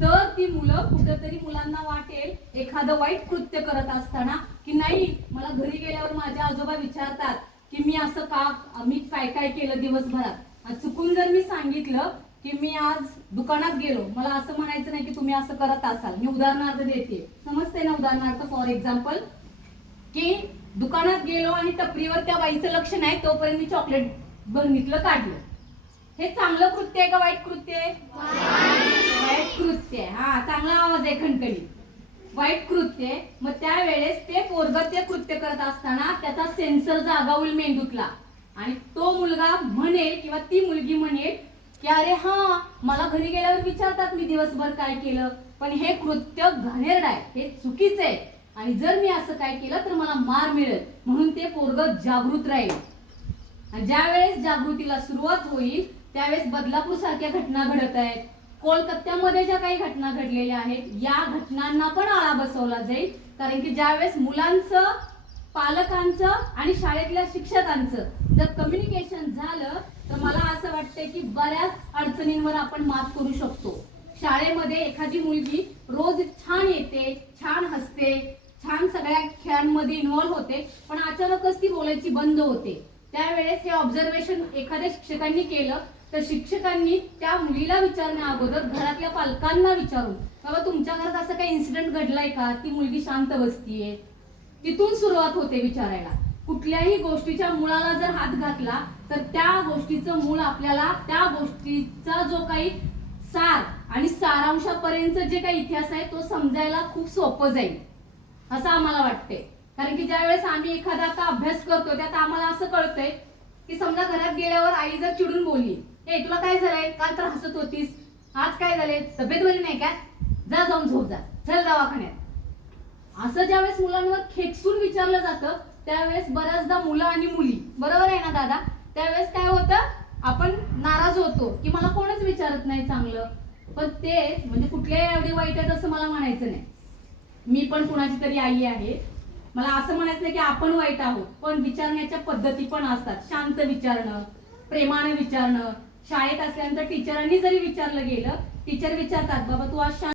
तर ती मुलं कुठेतरी मुलांना वाटेल एखादं वाईट कृत्य करत असताना की नाही, मला घरी गेल्यावर माझे आजोबा विचारतात की मी काय काय केलं दिवसभरात. चुकून जर मी सांगितलं की मी आज दुकानात गेलो, मला असं म्हणायचं नाही की तुम्ही असं करत असाल. मी उदाहरणार्थ देते, समजते ना? उदाहरणार्थ फॉर एक्झाम्पल की दुकानात गेलो आणि टपरीवर त्या बाईचं लक्ष नाही, तोपर्यंत मी चॉकलेट बघितलं, काढलं. हे चांगलं कृत्य आहे का वाईट कृत्य आहे? वाईट कृत्य आहे. हा, चांगला आवाज आहे खणखणी. वाईट कृत्य आहे. मग त्यावेळेस ते पोरगं ते कृत्य करत असताना त्याचा सेन्सर जागा होईल मेंदूतला, आणि तो मुलगा म्हणेल किंवा ती मुलगी म्हणेल की अरे हा, मला घरी गेल्यावर विचारतात मी दिवसभर काय केलं, पण हे कृत्य घाणेरडं आहे, हे चुकीचं आहे, आणि जर मी असं काय केलं तर मला मार मिळेल. म्हणून ते पोरगं जागृत राहील. आणि ज्या वेळेस जागृतीला सुरुवात होईल त्यावेळेस बदलापूर सारख्या घटना घडत आहेत, कोलकात्यामध्ये ज्या काही घटना घडलेल्या आहेत, या घटनांना पण आळा बसवला जाईल. कारण की ज्यावेळेस मुलांचं, पालकांचं आणि शाळेतल्या शिक्षकांचं जर कम्युनिकेशन झालं तर मला असं वाटतंय की बऱ्याच अडचणींवर आपण मात करू शकतो. शाळेमध्ये एखादी मुलगी रोज छान येते, छान हसते, छान सगळ्या खेळांमध्ये इन्व्हॉल्व्ह होते, पण अचानकच ती बोलायची बंद होते. त्यावेळेस हे ऑब्झर्वेशन एखाद्या शिक्षकांनी केलं तर शिक्षकांनी त्या मुलीला विचारण्या अगोदर घरातल्या पालकांना विचारून, बाबा तुमच्या घरात असं काही इन्सिडेंट घडलाय का, ती मुलगी शांत बसतीये, तिथून सुरुवात होते विचारायला. कुठल्याही गोष्टीच्या मुळाला जर हात घातला तर त्या गोष्टीचं मूळ आपल्याला, त्या गोष्टीचा जो काही सार आणि सारांशापर्यंत जे काही इतिहास आहे तो समजायला खूप सोपं जाईल असं आम्हाला वाटते. कारण की ज्यावेळेस आम्ही एखादा आता अभ्यास करतो त्यात आम्हाला असं कळतंय की समजा घरात गेल्यावर आई जर चिडून बोलली, हे तुला काय झालंय, काल तर हसत होतीस, आज काय झाले, तब्येत बरी नाही का, जा जाऊन झोप जा, चल दवाखान्यात, असं ज्यावेळेस मुलांवर खेकसून विचारलं जातं त्यावेळेस बऱ्याचदा मुलं आणि मुली, बरोबर आहे ना दादा, त्यावेळेस काय होतं, आपण नाराज होतो की मला कोणच विचारत नाही चांगलं. पण ते म्हणजे कुठल्याही एवढी वाईट आहेत असं मला म्हणायचं नाही. मी पण कुणाची तरी आई आहे, मला असं म्हणायचं नाही की आपण वाईट आहोत, पण विचारण्याच्या पद्धती पण असतात. शांत विचारणं, प्रेमाने विचारणं. शाळेत असल्यानंतर टीचरांनी जरी विचारलं गेलं, टीचर विचारतात, बाबा तू आज